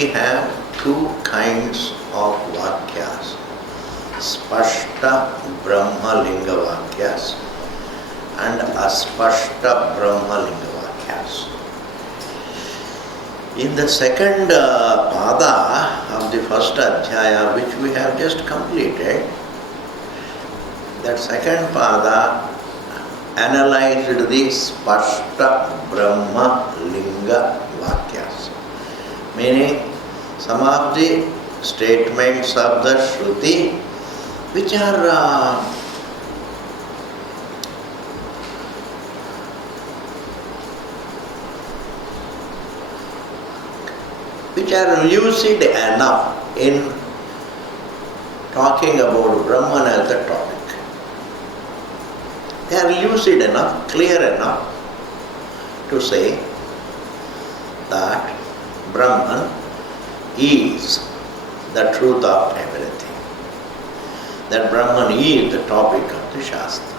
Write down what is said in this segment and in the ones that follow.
we have two kinds of vakyas. Spashta Brahmalinga vakyas and Aspashta Brahmalinga vakyas. In the second pada of the first adhyaya, which we have just completed, that second pada analyzed the Spashta Brahmalinga vakyas, meaning some of the statements of the Shruti which are lucid enough in talking about Brahman as the topic. They are lucid enough, clear enough to say that Brahman is the truth of everything. That Brahman is the topic of the Shastra.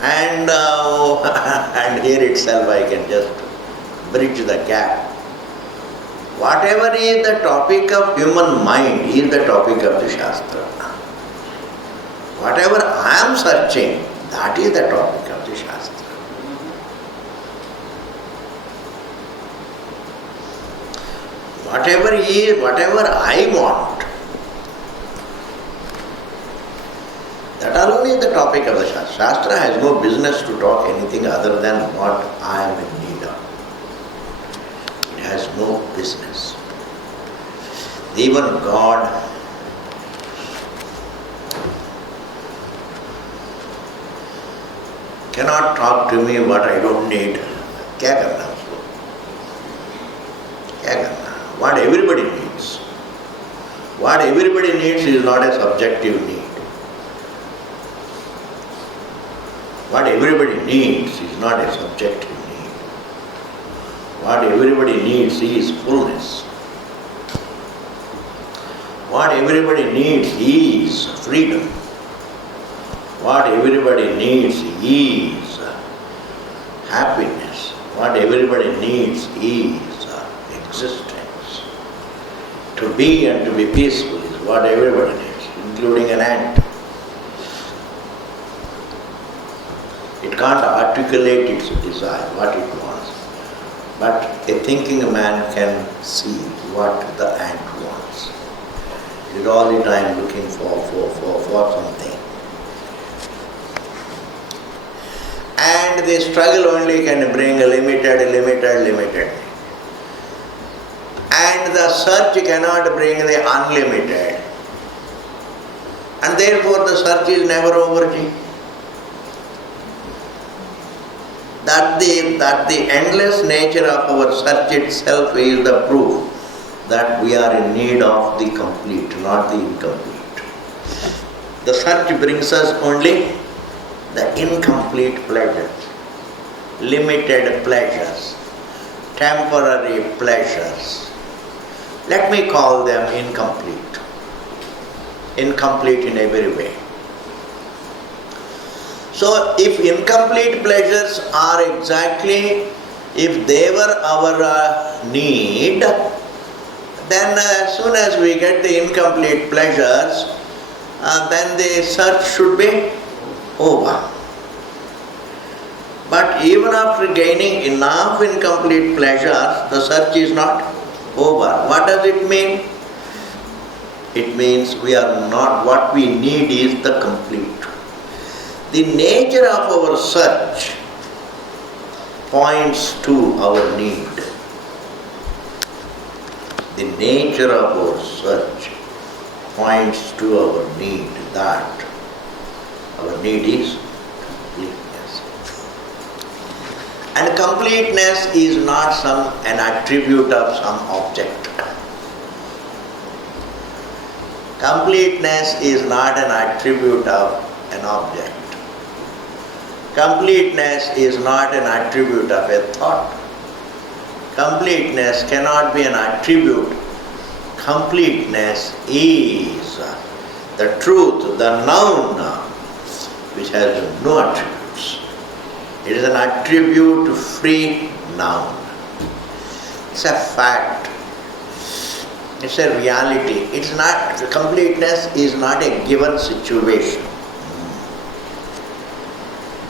And, and here itself I can just bridge the gap. Whatever is the topic of human mind is the topic of the Shastra. Whatever I am searching, that is the topic of the Shastra. Whatever I want, that alone is the topic of the Shastra. Shastra has no business to talk anything other than what I am in need of. It has no business. Even God cannot talk to me what I don't need. Kya karna usko? Kya karna? What everybody needs. What everybody needs is not a subjective need. What everybody needs is not a subjective need. What everybody needs is fullness. What everybody needs is freedom. What everybody needs is happiness. What everybody needs is existence. To be and to be peaceful is what everybody needs, including an ant. It can't articulate its desire, what it wants. But a thinking man can see what the ant wants. It is all the time looking for something. And the struggle only can bring a limited. And the search cannot bring the unlimited. And therefore the search is never over. That the endless nature of our search itself is the proof that we are in need of the complete, not the incomplete. The search brings us only the incomplete pleasures, limited pleasures, temporary pleasures. Let me call them incomplete. Incomplete in every way. So if incomplete pleasures are exactly, if they were our need, then as soon as we get the incomplete pleasures, then the search should be over. But even after gaining enough incomplete pleasures, the search is not over. What does it mean? It means we are not, what we need is the complete. The nature of our search points to our need. The nature of our search points to our need, that our need is completeness. And completeness is not an attribute of some object. Completeness is not an attribute of an object. Completeness is not an attribute of a thought. Completeness cannot be an attribute. Completeness is the truth, the noun, which has no attributes. It is an attribute-free noun. It's a fact. It's a reality. It's not, completeness is not a given situation.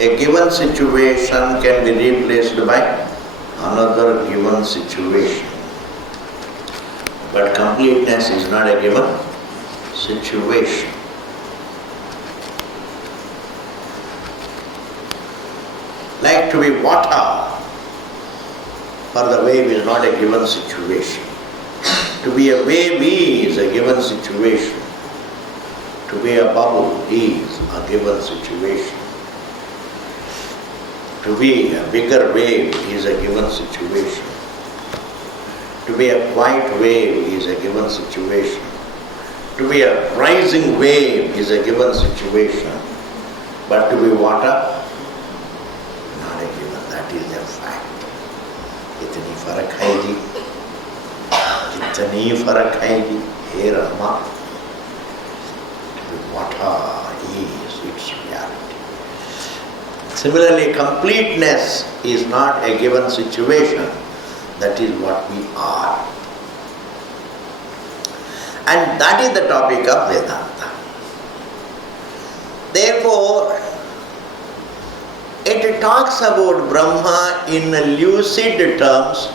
A given situation can be replaced by another given situation. But completeness is not a given situation. Like to be water for the wave is not a given situation. To be a wave is a given situation. To be a bubble is a given situation. To be a bigger wave is a given situation. To be a quiet wave is a given situation. To be a rising wave is a given situation. But to be water, not a given. That is a fact. इतनी फर्क है जी, इतनी फर्क है जी, हे Rama. Water is its reality. Similarly, completeness is not a given situation. That is what we are. And that is the topic of Vedanta. Therefore, it talks about Brahma in lucid terms.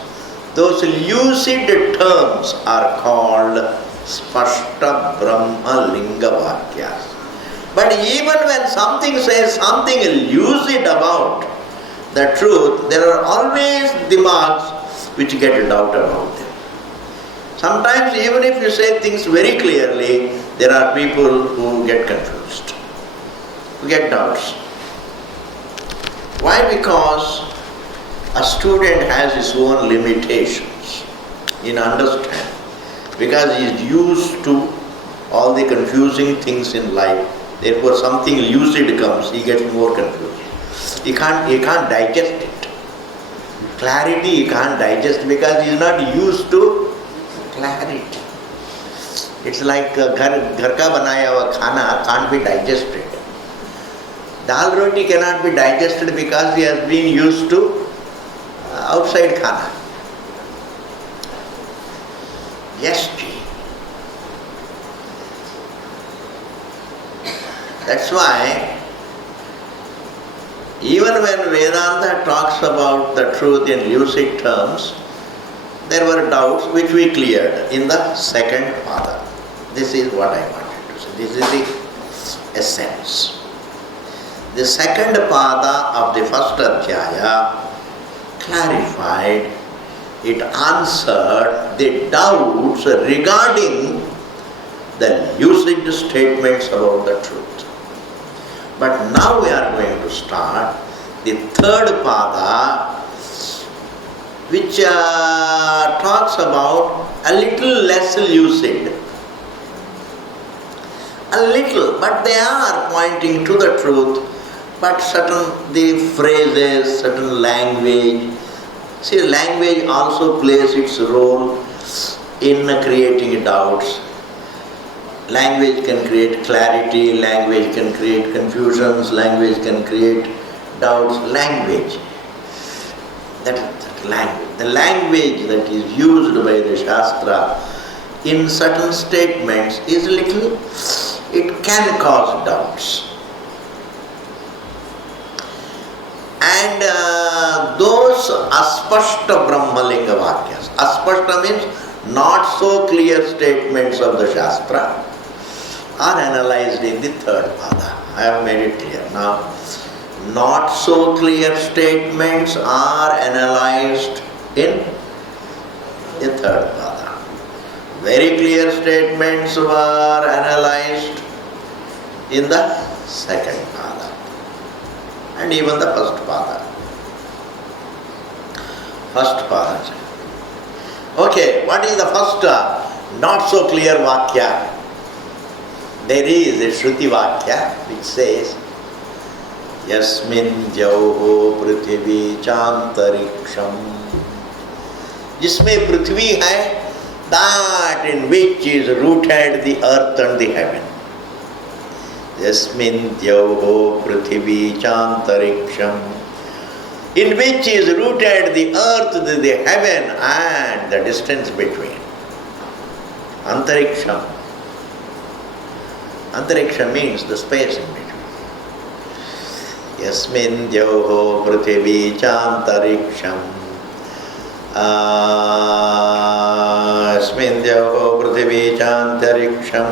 Those lucid terms are called Spashta Brahma Linga Vakyas. But even when something says something lucid about the truth, there are always dimags which get a doubt about them. Sometimes even if you say things very clearly, there are people who get confused, who get doubts. Why? Because a student has his own limitations in understanding. Because he is used to all the confusing things in life, therefore something lucid comes, he gets more confused. He can't digest it. Clarity he can't digest because he is not used to clarity. It's like घर का बनाया हुआ खाना can't be digested. Dal roti cannot be digested because he has been used to outside khana. Yes, ji. That's why even when Vedanta talks about the truth in lucid terms, there were doubts which we cleared in the second pada. This is what I wanted to say. This is the essence. The second pada of the first adhyaya clarified, it answered the doubts regarding the lucid statements about the truth. But now we are going to start the third pada, which talks about a little less lucid. A little, but they are pointing to the truth. But the phrases, certain language. See, language also plays its role in creating doubts. Language can create clarity, language can create confusions, language can create doubts. Language, the language that is used by the Shastra in certain statements is little, it can cause doubts. And those aspashta brahmalinga vakyas, aspashta means not so clear statements of the Shastra, are analyzed in the third pada. I have made it clear. Now, not so clear statements are analyzed in the third pada. Very clear statements were analyzed in the second pada. And even the first pada. First pada. Okay, what is the first not so clear vakya? There is a Shruti vakya which says, Yasmin jauho prithvi chantariksham. Jisme prithvi hai, that in which is rooted the earth and the heaven. Yasmin jauho prithvi chantariksham in which is rooted the earth, the heaven and the distance between. Antariksham. Antariksha means the space in between. Yasmin Dyoho Prithvi Chantariksham. Yasmin Dyoho Prithvi Chantariksham.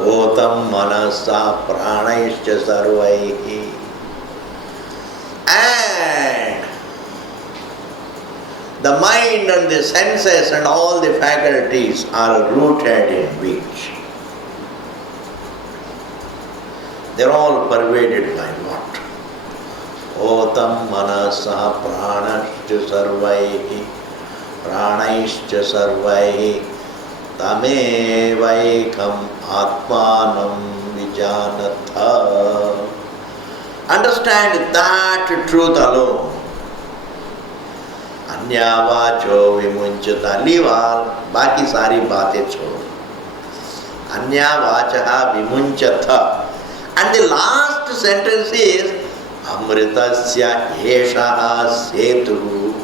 Otam Manasa Pranaishcha Sarvaihi. And the mind and the senses and all the faculties are rooted in which? They are all pervaded by what? Otam Manasa Pranaishcha Sarvaihi. Pranaishcha Sarvaihi. Tamevaikam Atmanam Vijanatha. Understand that truth alone. Anyavacho vimunchata. Leave all, baki sari baatein chhod. Anyavachaha vimunchata. And the last sentence is Amritasya eshaha setu.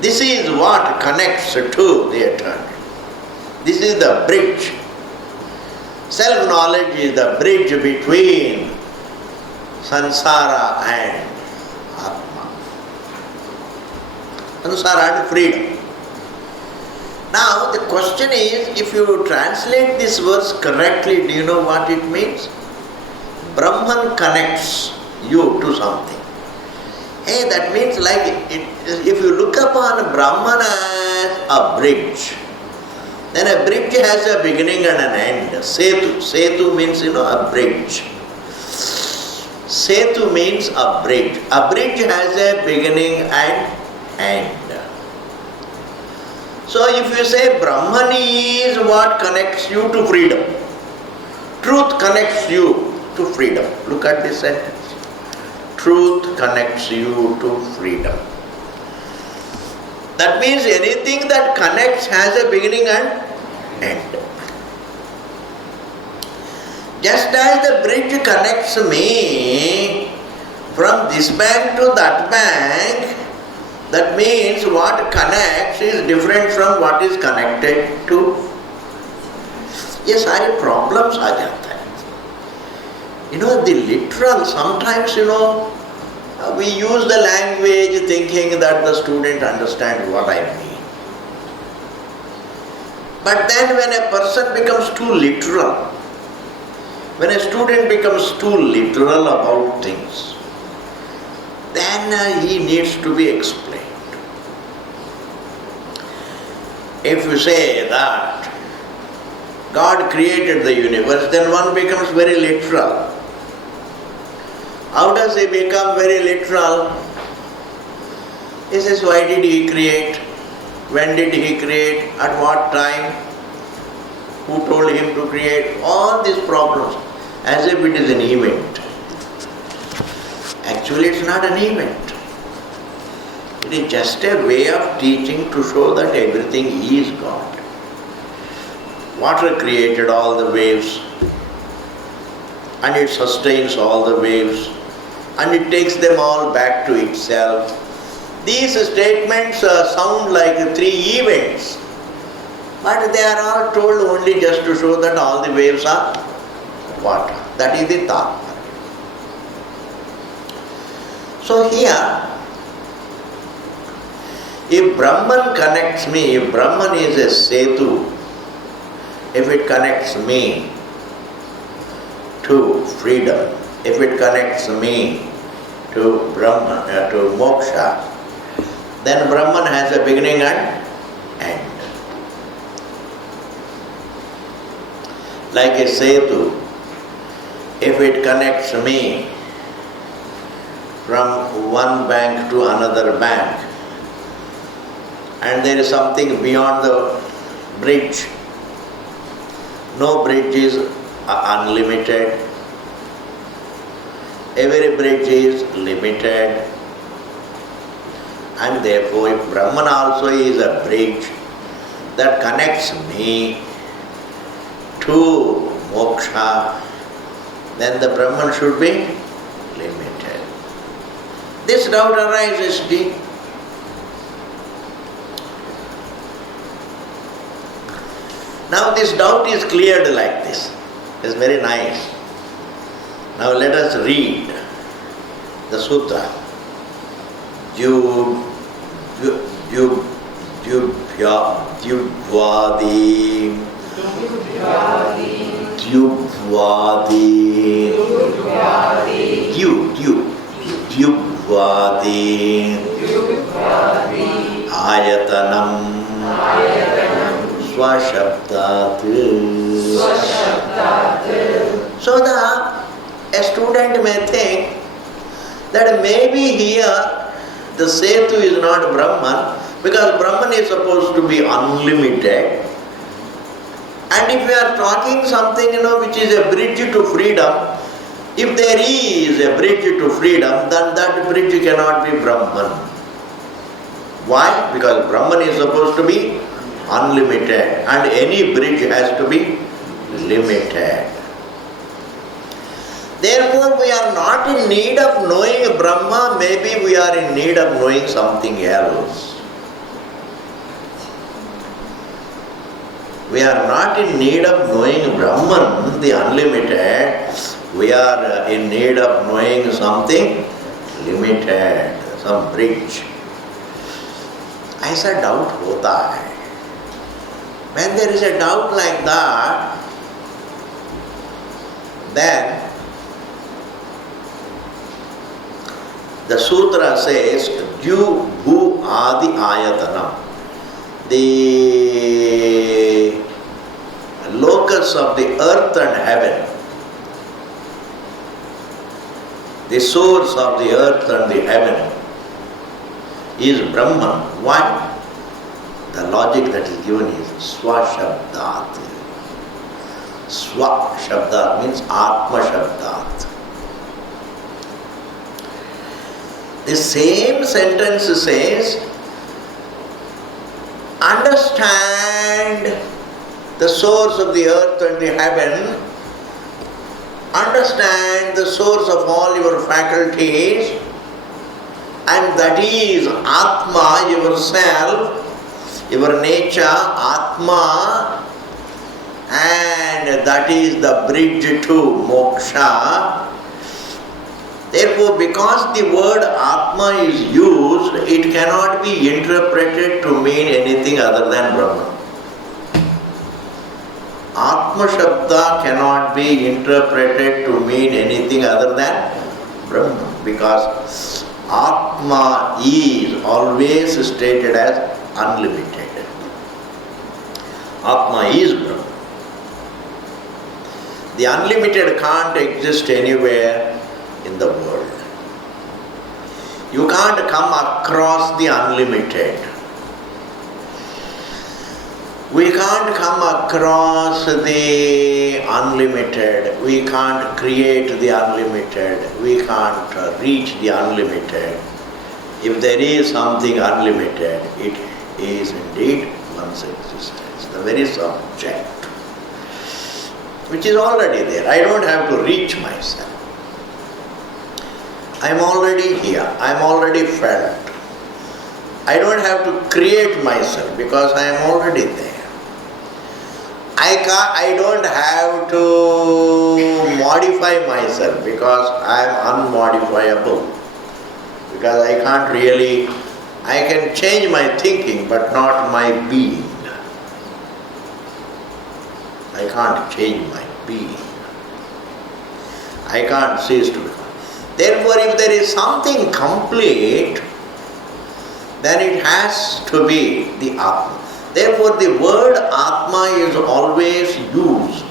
This is what connects to the eternal. This is the bridge. Self-knowledge is the bridge between sansara and Atma. Sansara and freedom. Now the question is, if you translate this verse correctly, do you know what it means? Brahman connects you to something. Hey, that means like if you look upon Brahman as a bridge, then a bridge has a beginning and an end. Setu. Setu means, a bridge. Setu means a bridge. A bridge has a beginning and end. So if you say Brahman is what connects you to freedom, truth connects you to freedom. Look at this sentence. Truth connects you to freedom. That means anything that connects has a beginning and end. Just as the bridge connects me from this bank to that bank, that means what connects is different from what is connected to. ये सारे problems आ जाता है. The literal, sometimes, we use the language thinking that the student understands what I mean. But then when a person becomes too literal, when a student becomes too literal about things, then he needs to be explained. If you say that God created the universe, then one becomes very literal. How does he become very literal? He says, why did he create? When did he create? At what time? Who told him to create? All these problems, as if it is an event. Actually, it's not an event. It is just a way of teaching to show that everything is God. Water created all the waves, and it sustains all the waves, and it takes them all back to itself. These statements sound like three events, but they are all told only just to show that all the waves are water. That is the thought. So here, if Brahman connects me, if Brahman is a setu, if it connects me to freedom, if it connects me to Brahman, to moksha, then Brahman has a beginning and end. Like a setu, if it connects me from one bank to another bank, and there is something beyond the bridge, no bridge is unlimited. Every bridge is limited. And therefore, if Brahman also is a bridge that connects me to moksha, then the Brahman should be limited. This doubt arises deep. Now this doubt is cleared like this. It's very nice. Now let us read the sutra. Ayatanam Swashabdat. So a student may think that maybe here the Setu is not Brahman, because Brahman is supposed to be unlimited. And if we are talking something which is a bridge to freedom, if there is a bridge to freedom, then that bridge cannot be Brahman. Why? Because Brahman is supposed to be unlimited, and any bridge has to be limited. Therefore, we are not in need of knowing Brahma, maybe we are in need of knowing something else. We are not in need of knowing Brahman, the unlimited. We are in need of knowing something limited, some bridge. ऐसा doubt होता है. When there is a doubt like that, then the sutra says, Dyu Bhu Adi Ayatanam. The locus of the earth and heaven, the source of the earth and the heaven is Brahman. Why? The logic that is given is Swashabdat. Swashabdat means Atma Shabdat. The same sentence says, understand the source of the earth and the heaven, understand the source of all your faculties, and that is Atma, yourself, your nature, Atma, and that is the bridge to moksha. Therefore, because the word Atma is used, it cannot be interpreted to mean anything other than Brahman. Atma Shabda cannot be interpreted to mean anything other than Brahman, because Atma is always stated as unlimited. Atma is Brahman. The unlimited can't exist anywhere in the world. You can't come across the unlimited. We can't come across the unlimited. We can't create the unlimited. We can't reach the unlimited. If there is something unlimited, it is indeed one's existence, the very subject, which is already there. I don't have to reach myself. I am already here. I am already felt. I don't have to create myself because I am already there. I don't have to modify myself because I am unmodifiable. Because I can't really, I can change my thinking but not my being. I can't change my being. I can't cease to become. Therefore, if there is something complete, then it has to be the Atma. Therefore, the word Atma is always used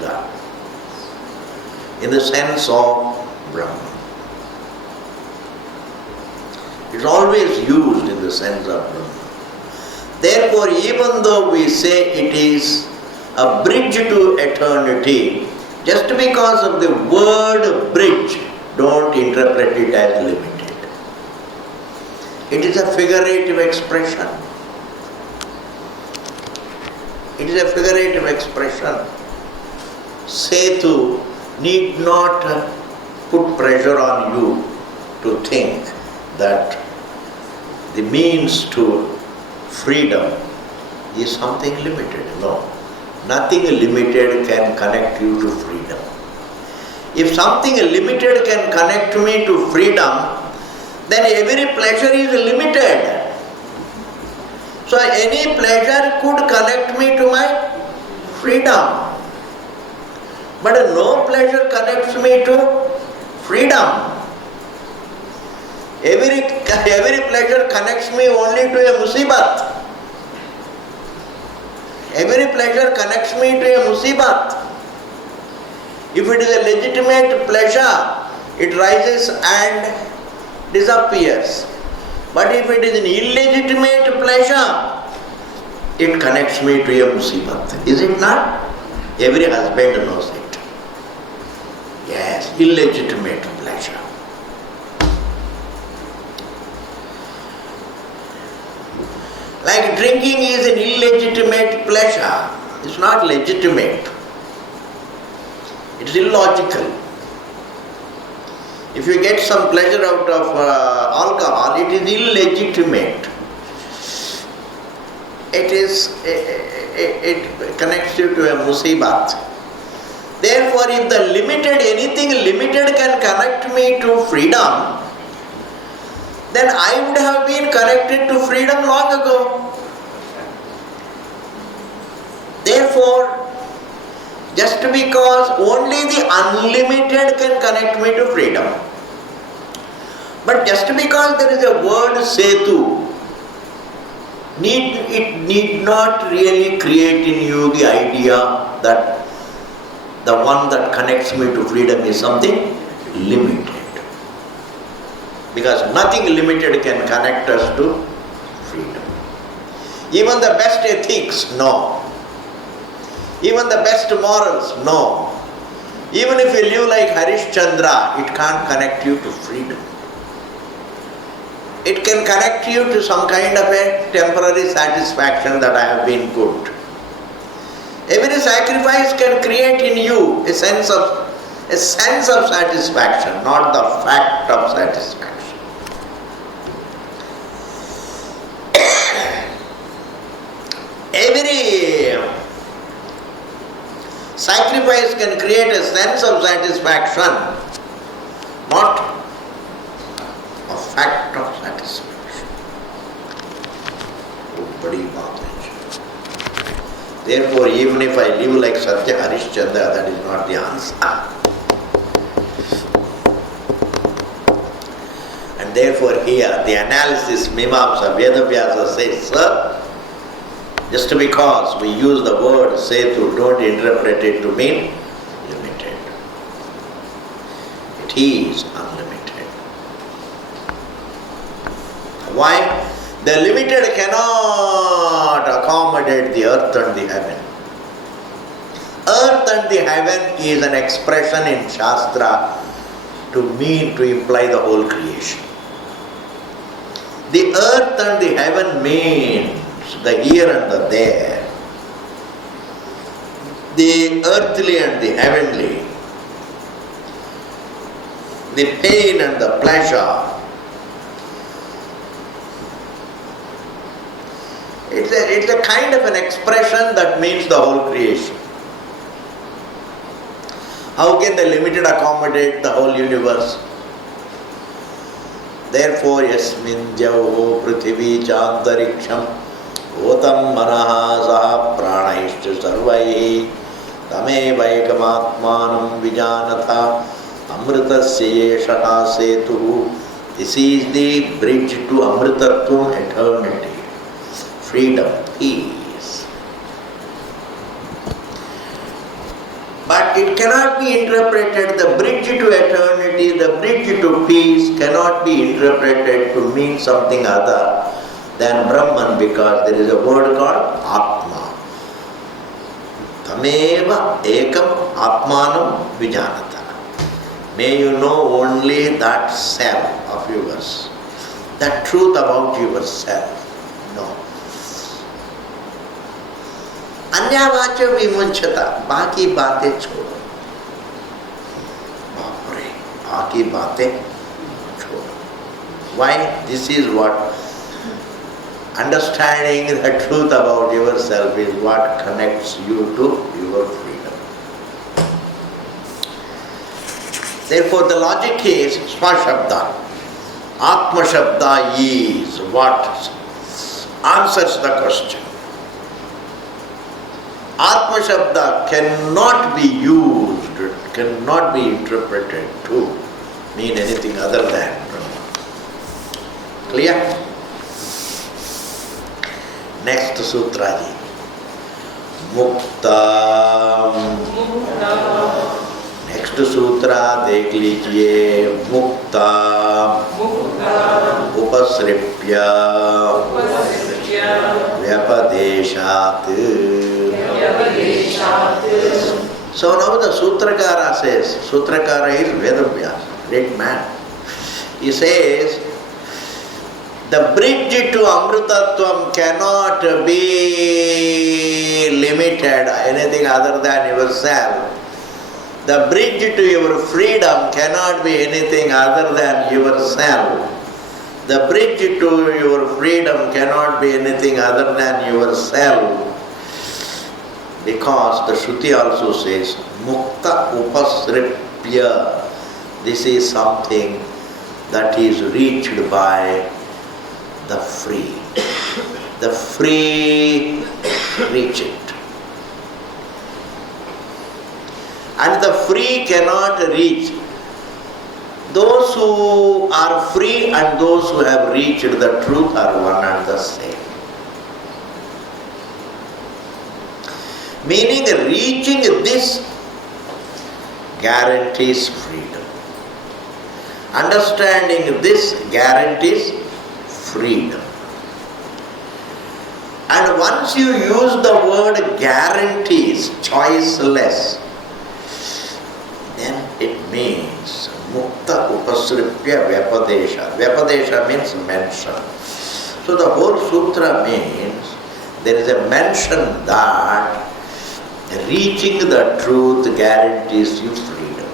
in the sense of Brahman. It's always used in the sense of Brahman. Therefore, even though we say it is a bridge to eternity, just because of the word bridge, don't interpret it as limited. It is a figurative expression. It is a figurative expression. Setu need not put pressure on you to think that the means to freedom is something limited. No. Nothing limited can connect you to freedom. If something limited can connect me to freedom, then every pleasure is limited. So any pleasure could connect me to my freedom. But no pleasure connects me to freedom. Every pleasure connects me only to a musibat. Every pleasure connects me to a musibat. If it is a legitimate pleasure, it rises and disappears. But if it is an illegitimate pleasure, it connects me to a musibat. Is it not? Every husband knows it. Yes, illegitimate pleasure. Like drinking is an illegitimate pleasure. It's not legitimate. It's illogical. If you get some pleasure out of alcohol, it is illegitimate. It connects you to a musibat. Therefore, if anything limited can connect me to freedom, then I would have been connected to freedom long ago. Therefore, just because only the unlimited can connect me to freedom. But just because there is a word setu, it need not really create in you the idea that the one that connects me to freedom is something limited. Because nothing limited can connect us to freedom. Even the best ethics, no. Even the best morals, no. Even if you live like Harishchandra, it can't connect you to freedom. It can connect you to some kind of a temporary satisfaction that I have been good. Every sacrifice can create in you a sense of satisfaction, not the fact of satisfaction. Every sacrifice can create a sense of satisfaction, not a fact of satisfaction. Therefore, even if I live like Satya Harishchandra, that is not the answer. And therefore here, the analysis, Mimamsa, Vedavyasa says, sir, just because we use the word setu, don't interpret it to mean limited. It is unlimited. Why? The limited cannot accommodate the earth and the heaven. Earth and the heaven is an expression in Shastra to imply the whole creation. The earth and the heaven means the here and the there, the earthly and the heavenly, the pain and the pleasure. It's a kind of an expression that means the whole creation. How can the limited accommodate the whole universe? Therefore, yasmin jauho prithvi chantariksham Otam manaha saha pranaishcha sarvaihi tamevaikamatmanam vijanatha amritasya yeshaha setu. This is the bridge to amritatvam, eternity, freedom, peace. But it cannot be interpreted, the bridge to eternity, the bridge to peace cannot be interpreted to mean something other than Brahman, because there is a word called Atma. Tameva ekam atmanam vijanata. May you know only that self of yours, that truth about yourself. No. Anyavacha vimunchata, baki baate chodo. Bapre, बाकी बातें छोड़ो. Why? This is what understanding the truth about yourself is what connects you to your freedom. Therefore, the logic is Sva Shabda. Atma Shabda is what answers the question. Atma Shabda cannot be used, cannot be interpreted to mean anything other than Brahma. Clear? Next sutra ji. Mukta. Next sutra देख लीजिए. मुक्ता उपसृप्य व्यपदेशात्. So now the Sutrakara says, Sutrakara is Vedavyas, great man. He says, the bridge to Amritatvam cannot be limited anything other than yourself. The bridge to your freedom cannot be anything other than yourself. The bridge to your freedom cannot be anything other than yourself. Because the Shruti also says, Mukta upasripya. This is something that is reached by the free. The free reach it. And the free cannot reach. Those who are free and those who have reached the truth are one and the same. Meaning reaching this guarantees freedom. Understanding this guarantees freedom. And once you use the word guarantees, choiceless, then it means mukta upasripya vyapadesha. Vyapadesha means mention. So the whole sutra means there is a mention that reaching the truth guarantees you freedom.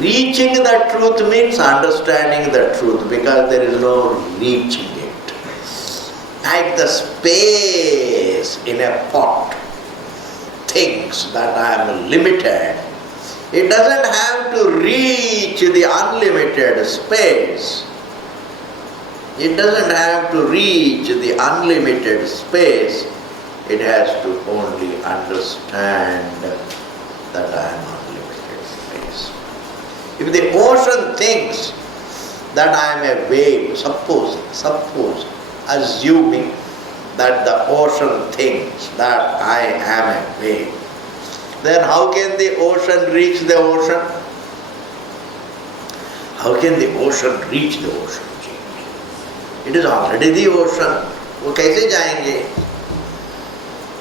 Reaching the truth means understanding the truth, because there is no reaching it. Like the space in a pot thinks that I am limited. It doesn't have to reach the unlimited space. It doesn't have to reach the unlimited space. It has to only understand that I am unlimited space. If the ocean thinks that I am a wave, assuming that the ocean thinks that I am a wave, then how can the ocean reach the ocean? How can the ocean reach the ocean? It is already the ocean. वो कैसे जाएंगे?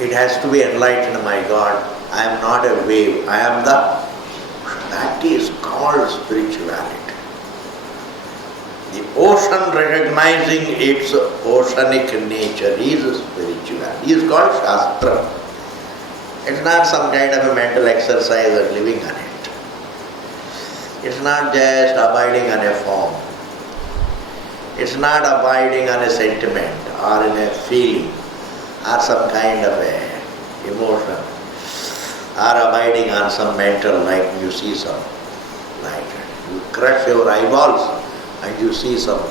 It has to be enlightened, my God. I am not a wave. I am the... That is called spirituality. The ocean recognizing its oceanic nature is spirituality. It is called Shastra. It's not some kind of a mental exercise of living on it. It's not just abiding on a form. It's not abiding on a sentiment or in a feeling or some kind of a emotion, or abiding on some mental, like you see some light. You crush your eyeballs and you see some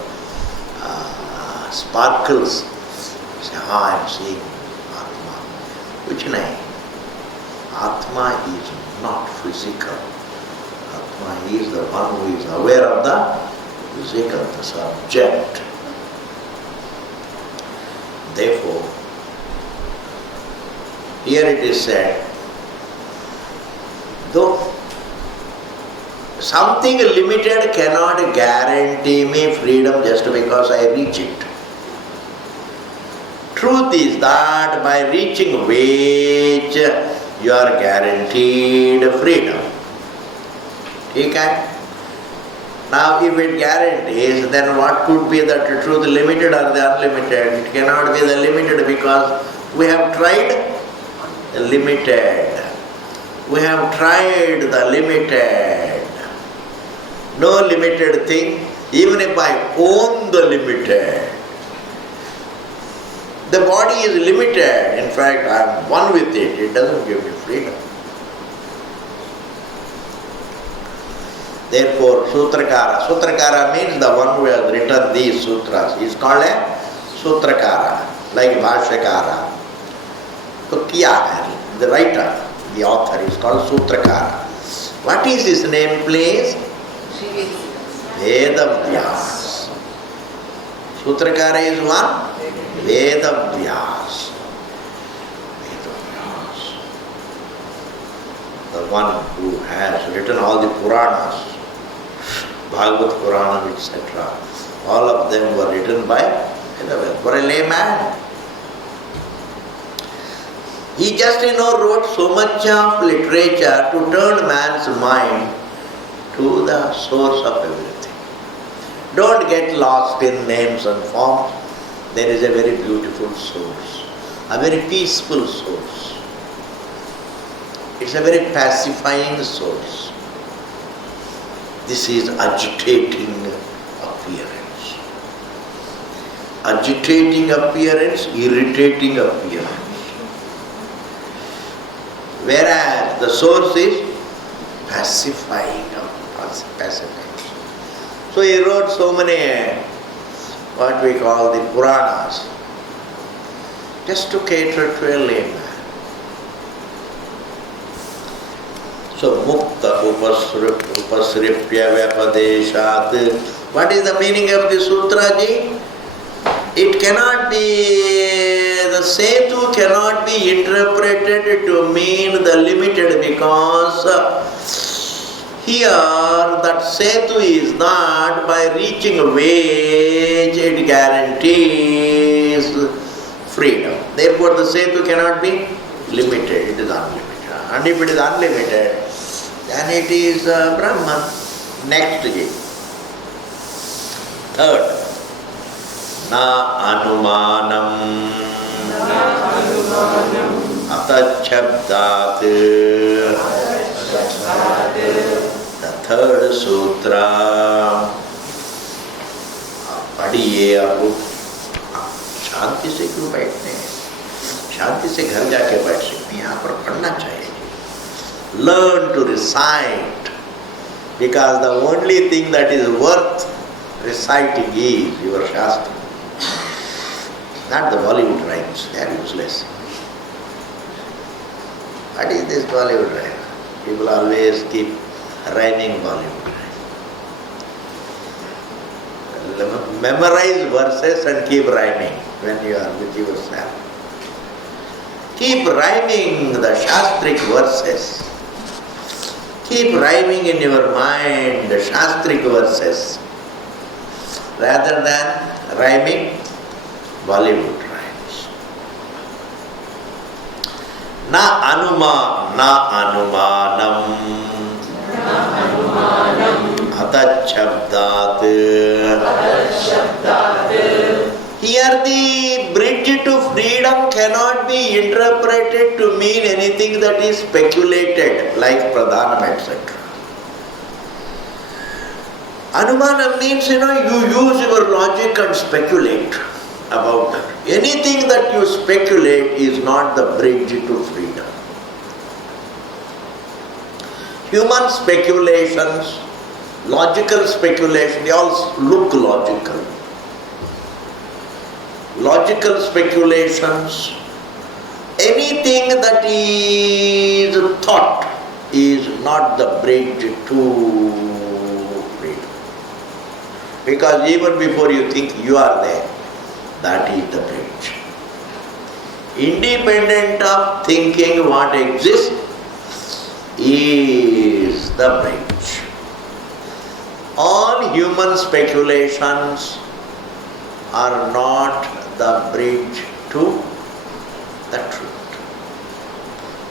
sparkles. You say, I am seeing Atma. Which name? Atma is not physical. Atma is the one who is aware of the physical, the subject. Therefore, here it is said, though something limited cannot guarantee me freedom just because I reach it. Truth is that by reaching which you are guaranteed freedom. Okay? Now if it guarantees, then what could be the truth, limited or the unlimited? It cannot be the limited because we have tried the limited. We have tried the limited. No limited thing, even if I own the limited. The body is limited, in fact I am one with it, it doesn't give me freedom. Therefore, Sutrakara means the one who has written these sutras. He is called a Sutrakara, like Bhashyakara. So, the writer, the author is called Sutrakara. What is his name, please? Vedavyas. Sutrakara is one? Vedavyas. The one who has written all the Puranas, Bhagavad Purana, etc. All of them were written by Vedavyas. For a layman. He just wrote so much of literature to turn man's mind to the source of everything. Don't get lost in names and forms. There is a very beautiful source, a very peaceful source. It's a very pacifying source. This is agitating appearance. Agitating appearance, irritating appearance. Whereas the source is pacifying. So he wrote so many, what we call the Puranas, just to cater to a layman. So Mukta Upasripya Vyapadeshat. What is the meaning of the sutra, ji? It cannot be, the Setu cannot be interpreted to mean the limited, because here that Setu is not by reaching a wage, it guarantees freedom. Therefore the Setu cannot be limited, it is unlimited. And if it is unlimited, then it is Brahman. Next ji. Third. Na anumanam atachabdat. The third sutra. पढ़िए आप शांति से क्यों बैठते हैं? शांति से घर जाके बैठ सकते हैं, यहाँ पर पढ़ना चाहिए. Learn to recite, because the only thing that is worth reciting is your Shastra. Not the Bollywood rhymes, they are useless. What is this Bollywood rhyme? People always keep rhyming Bollywood rhyme. Memorize verses and keep rhyming when you are with yourself. Keep rhyming the Shastric verses. Keep rhyming in your mind the Shastric verses, rather than rhyming Bollywood rhymes. Na anumanam atachabdat. Here the bridge to freedom cannot be interpreted to mean anything that is speculated, like pradhanam, etc. Anumanam means, you use your logic and speculate about that. Anything that you speculate is not the bridge to freedom. Human speculations, logical speculation, they all look logical. Logical speculations, anything that is thought is not the bridge to freedom. Because even before you think you are there, that is the bridge. Independent of thinking what exists is the bridge. All human speculations are not the bridge to the truth.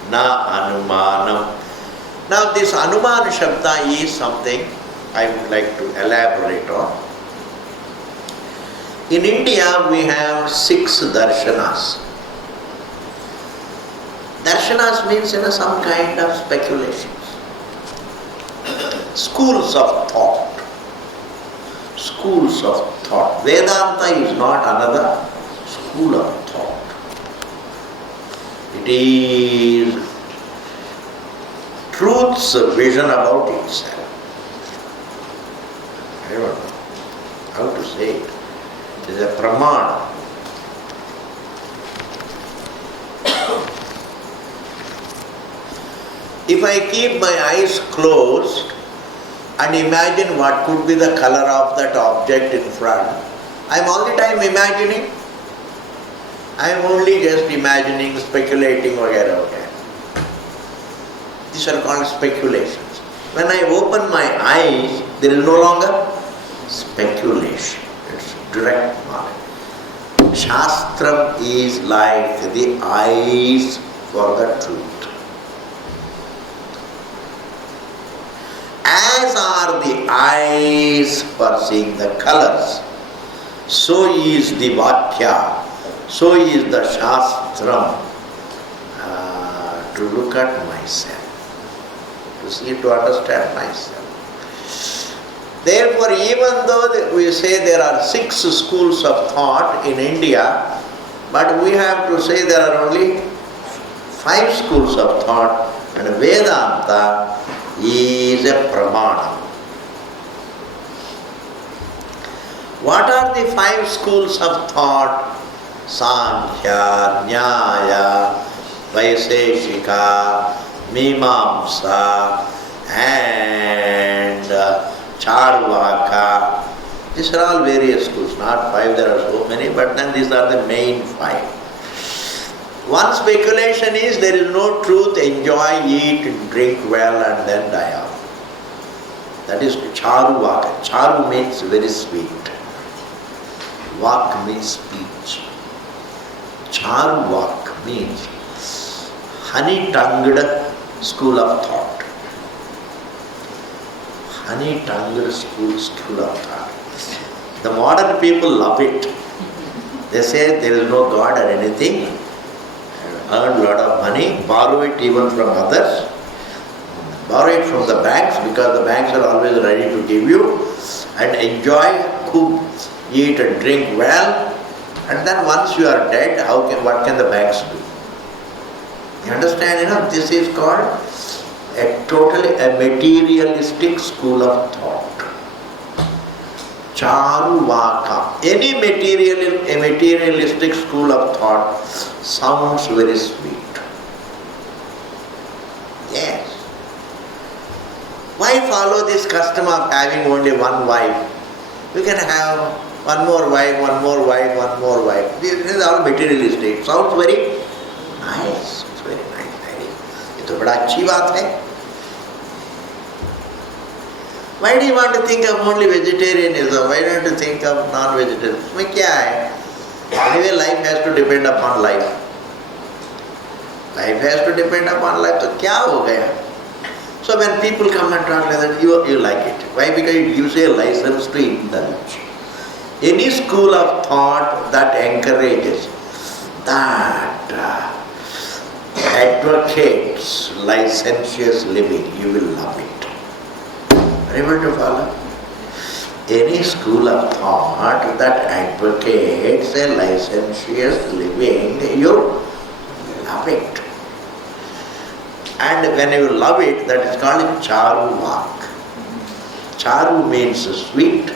Na anumanam. Now this Anuman Shabda is something I would like to elaborate on. In India we have 6 darshanas. Darshanas means some kind of speculations. Schools of thought. schools of thought. Vedanta is not another school of thought. It is truth's vision about itself. I don't know how to say it. It is a pramana. If I keep my eyes closed and imagine what could be the color of that object in front, I am all the time imagining. I am only just imagining, speculating, whatever. These are called speculations. When I open my eyes, there is no longer speculation. It's direct knowledge. Shastram is like the eyes for the truth. As are the eyes for seeing the colors, so is the Vakya, so is the Shastram to look at myself, to see, to understand myself. Therefore, even though we say there are 6 schools of thought in India, but we have to say there are only 5 schools of thought, and Vedanta is a pramana. What are the 5 schools of thought? Sankhya, Nyaya, Vaiseshika, Mimamsa, and Charvaka. These are all various schools, not 5, there are so many, but then these are the main 5. One speculation is there is no truth, enjoy, eat, drink well and then die off. That is Charvaka. Charu means very sweet. Vak means speech. Charvak means honey-tongued school of thought. Honey-tongued school of thought. The modern people love it. They say there is no God or anything. Earn a lot of money, borrow it even from others, borrow it from the banks because the banks are always ready to give you, and enjoy, cook, eat and drink well, and then once you are dead, what can the banks do? You understand, this is called a totally materialistic school of thought. Charvaka. Any materialistic school of thought sounds very sweet. Yes. Why follow this custom of having only one wife? You can have one more wife, one more wife, one more wife. This is all materialistic. It sounds very nice. It's very nice. It's a bada achhi baat hai. Why do you want to think of only vegetarianism? Why don't you think of non-vegetarianism? What is it? Anyway, life has to depend upon life. Life has to depend upon life. So, what ho gaya? So, when people come and talk like that, you like it. Why? Because it gives you a license to indulge. Any school of thought that encourages, that advocates licentious living, you will love it. Are you able to follow? Any school of thought that advocates a licentious living, you love it. And when you love it, that is called Charu Vak. Charu means sweet,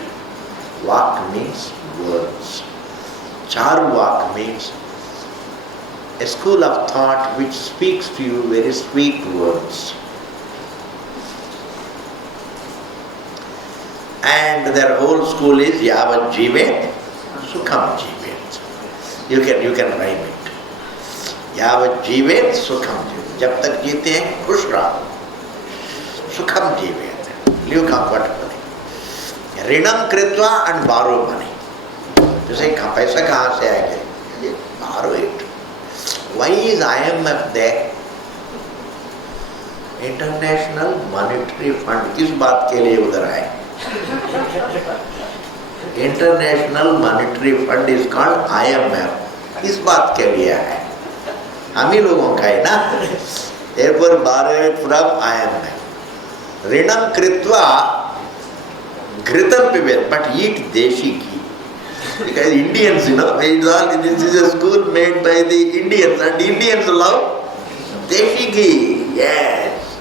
Vak means words. Charu Vak means a school of thought which speaks to you very sweet words. And their whole school is Yavat Jivet, Sukham Jivet. You can rhyme it. Yavat Jivet, Sukham Jivet. Jab tak jeete hain, khush raho. Sukham Jivet. Live comfortably. Rinam Kritva and borrow money. You say, paisa kahan se aayenge? Borrow it. Why is IMF there? International Monetary Fund. किस बात के लिए उधर आए? International Monetary Fund is called IMF. किस बात के लिए है? हम ही लोगों का है ना? Therefore borrow it from IMF. Rinam Kritva Ghritam pibet, but eat deshi ghee. Because Indians, this is a school made by the Indians, and Indians love deshi ghee. Yes.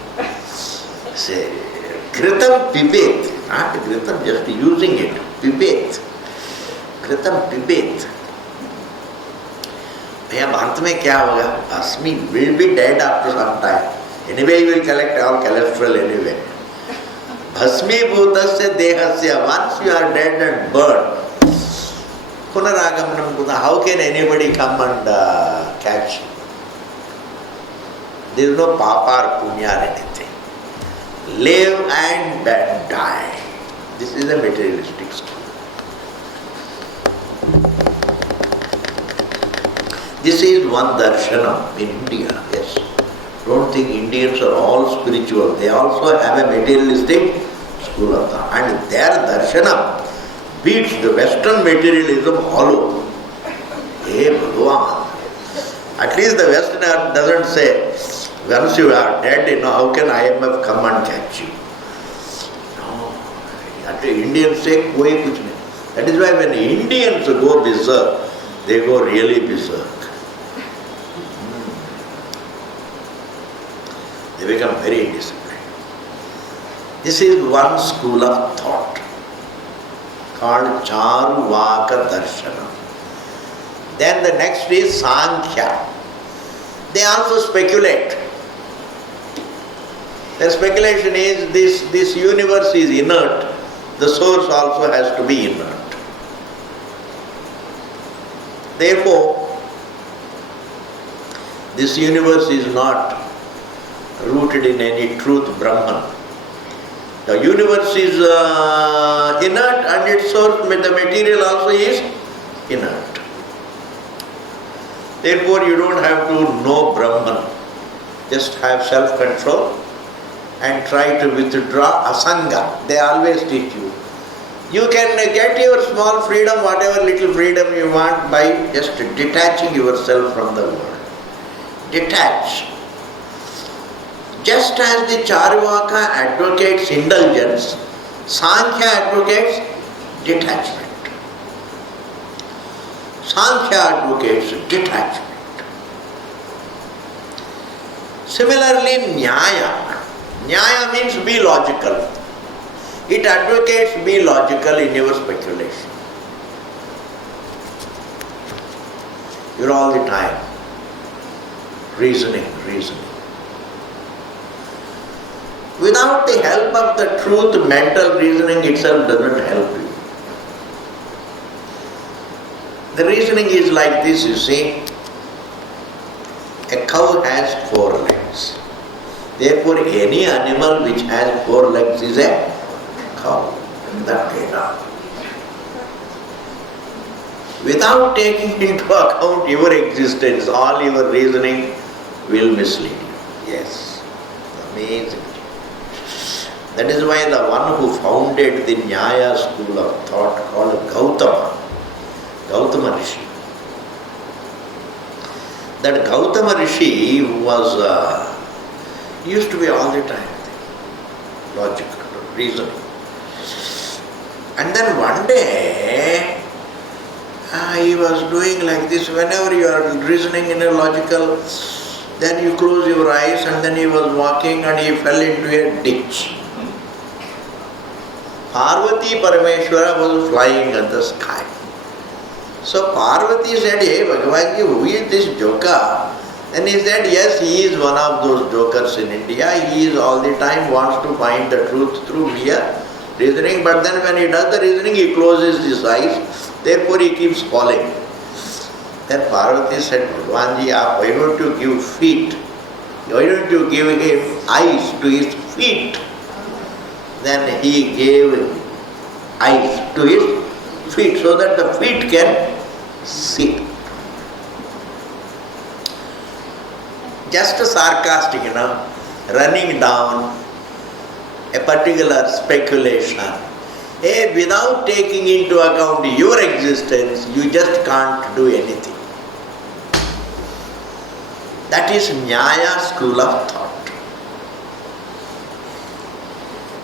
Say, Ghritam pibet, not Ghritam, just using it. Pibet. Ghritam pibet. भैया भारत में क्या होगा? Bhasmi will be dead after some time. Anyway, you will collect all cholesterol anyway. Bhasmi bhutasya dehasya. Once you are dead and burned, punaragamanam kuta. How can anybody come and catch you? There is no papa or punya or anything. Live and die. This is a materialistic story. This is one darshanam in India, yes. Don't think Indians are all spiritual. They also have a materialistic school of thought. And their darshanam beats the Western materialism hollow. Hey Bhagavan. At least the Westerner doesn't say, once you are dead, how can IMF come and catch you? No. At the Indians say, koi kuch nahi. That is why when Indians go berserk, they go really berserk. They become very indisciplined. This is one school of thought called Charvaka Darshana. Then the next is Sankhya. They also speculate. Their speculation is this universe is inert, the source also has to be inert. Therefore, this universe is not rooted in any truth, Brahman. The universe is inert and its source, the material also is inert. Therefore, you don't have to know Brahman. Just have self-control and try to withdraw asanga. They always teach you. You can get your small freedom, whatever little freedom you want, by just detaching yourself from the world. Detach. Just as the Charvaka advocates indulgence, Sankhya advocates detachment. Sankhya advocates detachment. Similarly, Nyaya. Nyaya means be logical. It advocates be logical in your speculation. You're all the time reasoning. Without the help of the truth, mental reasoning itself doesn't help you. The reasoning is like this, you see. A cow has 4 legs. Therefore, any animal which has 4 legs is a cow. That data. Without taking into account your existence, all your reasoning will mislead you. Yes. Amazing. That is why the one who founded the Nyaya school of thought called Gautama Rishi. That Gautama Rishi was, used to be all the time logical, reasoning. And then one day, he was doing like this. Whenever you are reasoning in a logical, then you close your eyes, and then he was walking and he fell into a ditch. Parvati Parameshwara was flying at the sky. So Parvati said, hey Bhagavanji, who is this joker? And he said, yes, he is one of those jokers in India. He is all the time wants to find the truth through mere reasoning, but then when he does the reasoning, he closes his eyes. Therefore he keeps falling. Then Parvati said, Bhagavanji, why don't you give feet? Why don't you give him eyes to his feet? Then he gave eyes to his feet so that the feet can see. Just sarcastic, running down a particular speculation. Without taking into account your existence, you just can't do anything. That is Nyaya school of thought.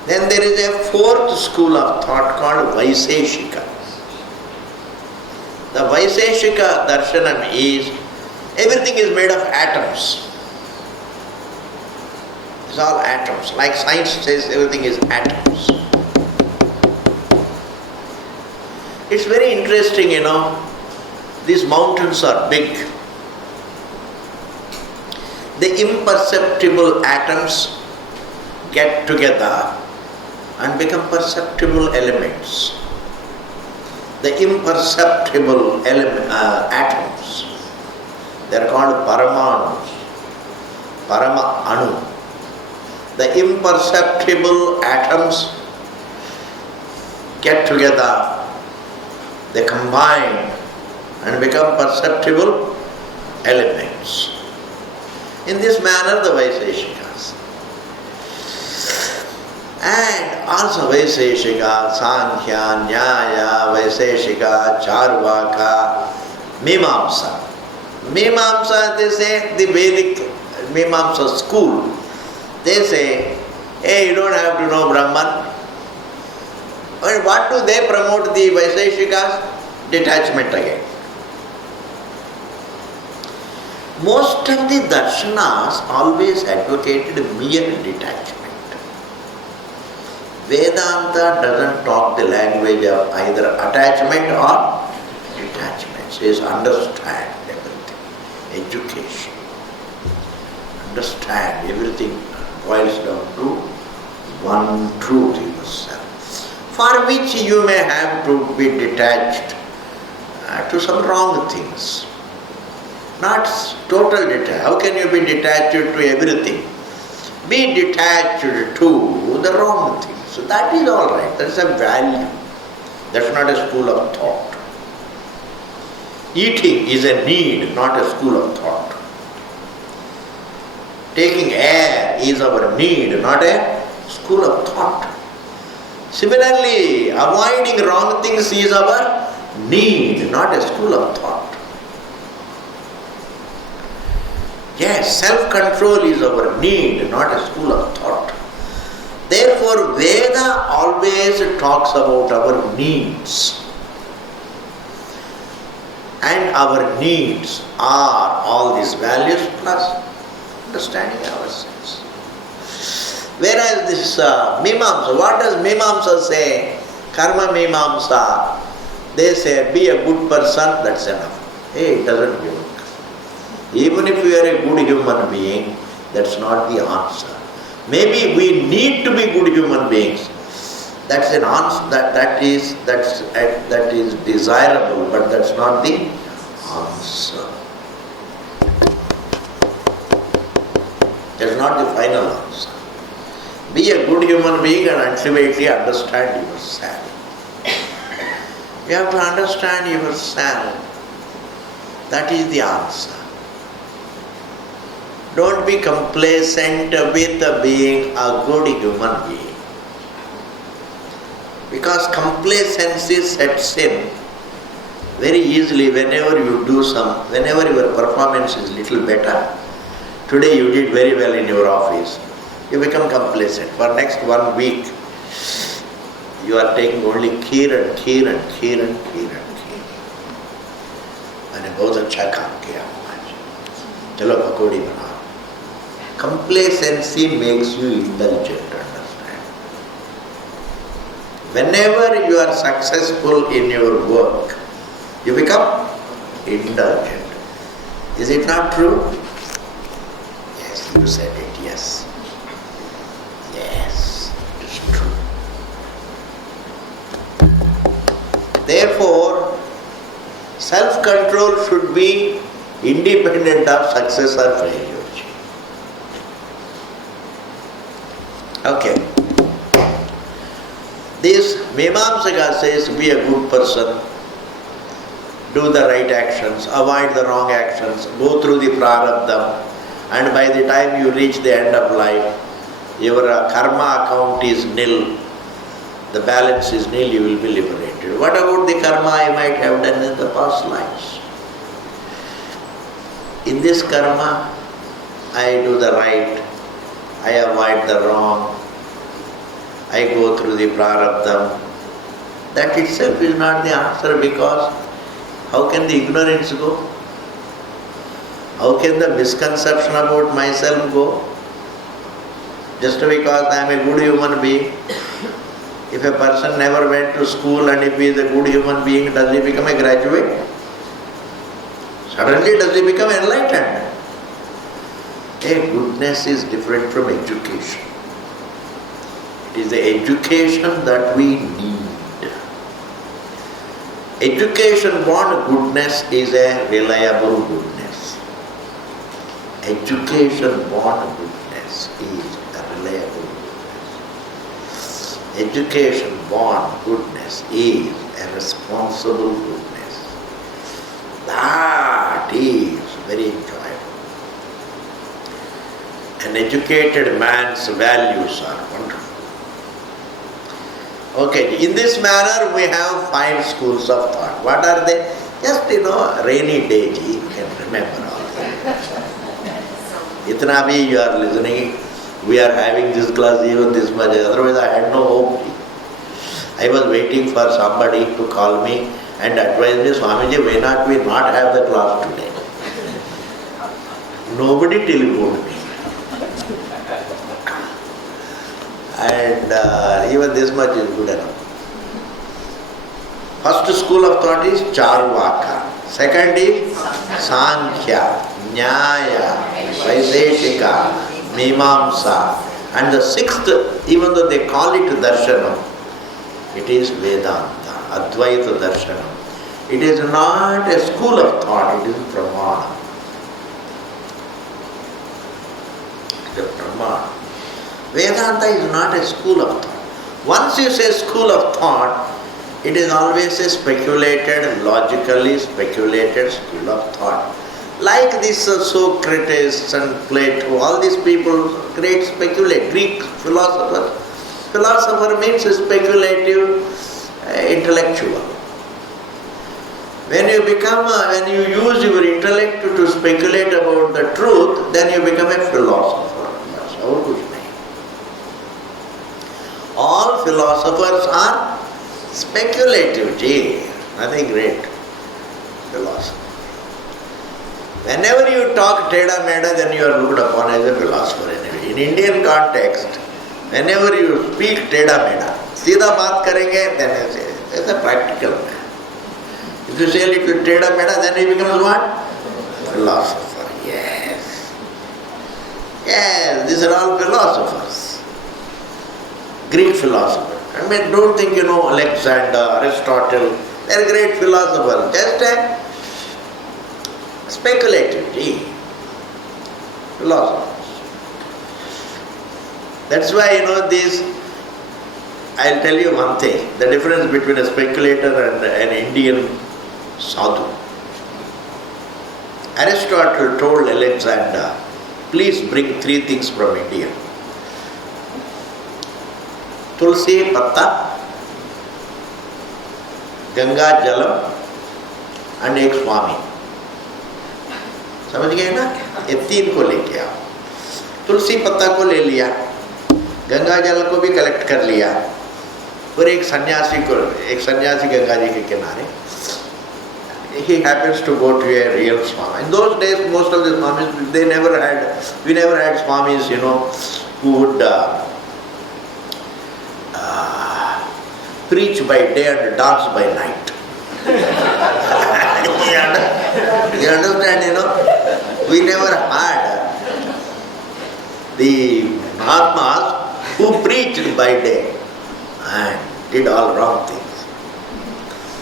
Then there is a fourth school of thought called Vaiseshika. The Vaiseshika darshanam is, everything is made of atoms. It's all atoms. Like science says, everything is atoms. It's very interesting, these mountains are big. The imperceptible atoms get together and become perceptible elements. The imperceptible atoms, they are called Paramanus, Parama Anu. The imperceptible atoms get together, they combine and become perceptible elements. In this manner, the Vaiseshikas. And also Vaiseshika, Sankhya, Nyaya, Vaiseshika, Charvaka, Mimamsa. Mimamsa, they say, the Vedic Mimamsa school, they say, hey, you don't have to know Brahman. And what do they promote, the Vaiseshikas? Detachment again. Most of the darshanas always advocated mere detachment. Vedanta doesn't talk the language of either attachment or detachment. It says understand everything. Education. Understand everything boils down to one truth in yourself, for which you may have to be detached to some wrong things. Not total detached. How can you be detached to everything? Be detached to the wrong things. So that is all right. That's a value. That's not a school of thought. Eating is a need, not a school of thought. Taking air is our need, not a school of thought. Similarly, avoiding wrong things is our need, not a school of thought. Yes, self-control is our need, not a school of thought. Therefore, Veda always talks about our needs. And our needs are all these values plus understanding ourselves. Whereas this Mimamsa, what does Mimamsa say? Karma Mimamsa, they say, be a good person, that's enough. Hey, it doesn't work. Even if you are a good human being, that's not the answer. Maybe we need to be good human beings. That's an answer. That is desirable, but that's not the answer. That's not the final answer. Be a good human being and ultimately understand yourself. You have to understand yourself. That is the answer. Don't be complacent with being a good human being. Because complacency sets in very easily whenever your performance is little better. Today you did very well in your office. You become complacent. For next 1 week, you are taking only kheer. मैंने बहुत अच्छा काम किया आज. चलो पकौड़ी बनाओ. Complacency makes you indulgent, understand? Whenever you are successful in your work, you become indulgent. Is it not true? Yes, you said it, yes. Yes, it is true. Therefore, self-control should be independent of success or failure. Okay. This Mimamsaka says, be a good person, do the right actions, avoid the wrong actions, go through the prarabdha, and by the time you reach the end of life, your karma account is nil, the balance is nil, you will be liberated. What about the karma I might have done in the past lives? In this karma, I do the right, I avoid the wrong, I go through the prarabdha. That itself is not the answer, because how can the ignorance go? How can the misconception about myself go? Just because I am a good human being. If a person never went to school and if he is a good human being, does he become a graduate? Suddenly does he become enlightened? Goodness is different from education. It is the education that we need. Education born goodness is a reliable goodness. Education born goodness is a reliable goodness. Education born goodness is a responsible goodness. That is very enjoyable. An educated man's values are wonderful. Okay, in this manner we have 5 schools of thought. What are they? Just rainy day, you can remember all that. Itna bhi you are listening, we are having this class even this much, otherwise I had no hope. I was waiting for somebody to call me and advise me, Swamiji, why not we not have the class today? Nobody telephoned me. And even this much is good enough. First school of thought is Charvaka. Second is Sankhya, Nyaya, Vaiseshika, Mimamsa. And the 6th, even though they call it Darshanam, it is Vedanta, Advaita Darshanam. It is not a school of thought, it is Pramana. It is Pramana. Vedanta is not a school of thought. Once you say school of thought, it is always a speculated, logically speculated school of thought. Like this Socrates and Plato, all these people, great Greek philosophers. Philosopher means speculative, intellectual. When you use your intellect to speculate about the truth, then you become a philosopher. That's our good name. All philosophers are speculative, nothing great philosopher. Whenever you talk teda meda, then you are looked upon as a philosopher anyway. In Indian context, whenever you speak teda meda, सीधा बात करेंगे, then it's a practical man. If you say a little teda meda, then he becomes what? Philosopher. Yes. Yes, these are all philosophers. Greek philosophers. I mean, don't think, Alexander, Aristotle, they are great philosophers. Just a speculative, philosophers. That's why, I'll tell you one thing, the difference between a speculator and an Indian sadhu. Aristotle told Alexander, please bring 3 things from India. तुलसी पत्ता, गंगा जलम and एक स्वामी. समझ गए ना? ये 3 को लेके आओ. तुलसी पत्ता को ले लिया, गंगा जल को भी कलेक्ट कर लिया, और एक सन्यासी गंगा जी के किनारे. He happens to go to a real Swami. In those days, most of the Swamis, we never had Swamis, who would preach by day and dance by night. You understand, we never had the Mahatmas who preached by day and did all wrong things.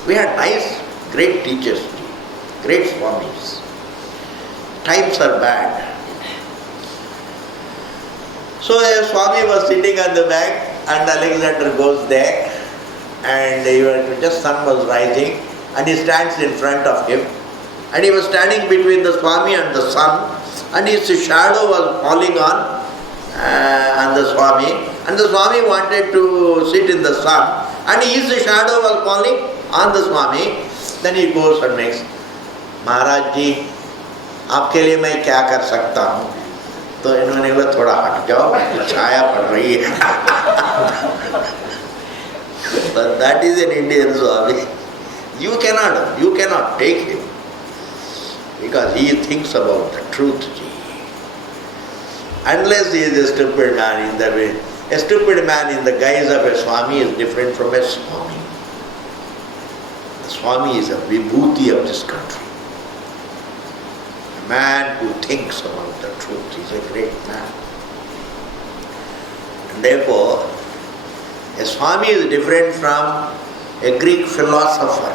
We had nice, great teachers, great Swamis. Times are bad. So a Swami was sitting on the bank and Alexander goes there, and just sun was rising, and he stands in front of him, and he was standing between the Swami and the sun, and his shadow was falling on the Swami, and the Swami wanted to sit in the sun, and his shadow was falling on the Swami. Then he goes and makes, Maharaj ji, आपके लिए मैं क्या कर सकता हूँ? तो इन्होंने बोला थोड़ा हट जाओ, छाया पड़ रही है. That is an Indian Swami. You cannot take him because he thinks about the truth. Unless he is a stupid man in the way. A stupid man in the guise of a Swami is different from a Swami. The Swami is a vibhuti of this country. A man who thinks about the truth is a great man. And therefore, a Swami is different from a Greek philosopher.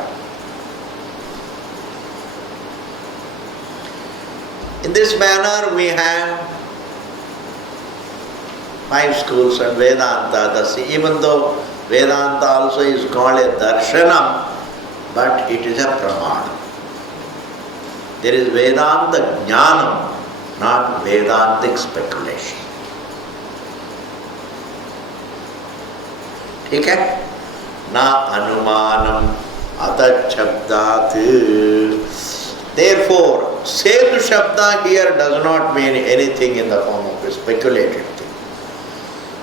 In this manner we have 5 schools and Vedanta. Even though Vedanta also is called a darshanam, but it is a pramana. There is Vedanta jnanam, not Vedantic speculation. Okay? Na anumanam atat shabdat. Therefore, setu shabda here does not mean anything in the form of a speculated thing.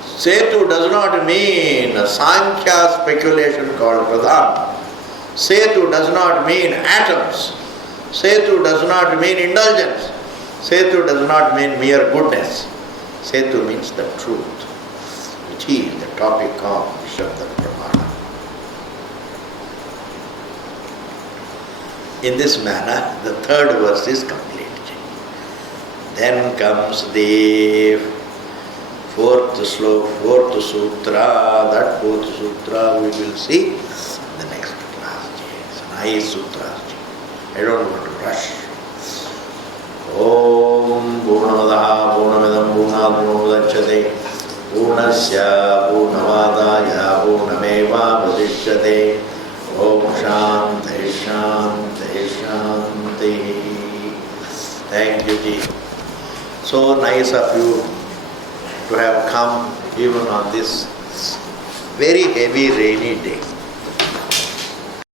Setu does not mean Sankhya speculation called pradhan. Setu does not mean atoms. Setu does not mean indulgence. Setu does not mean mere goodness. Setu means the truth, which is the topic of Shabda Pramana. In this manner, the 3rd verse is complete. Then comes the 4th sutra. That 4th sutra we will see in the next class. It's a nice sutra. I don't want to rush. Om Purnamadaha Purnamidam Purnat Purnamudachyate Purnasya Purnavadaya Purnameva Vasishyate. Om Shanti Shanti Shanti. Thank you, Ji. So nice of you to have come even on this very heavy rainy day.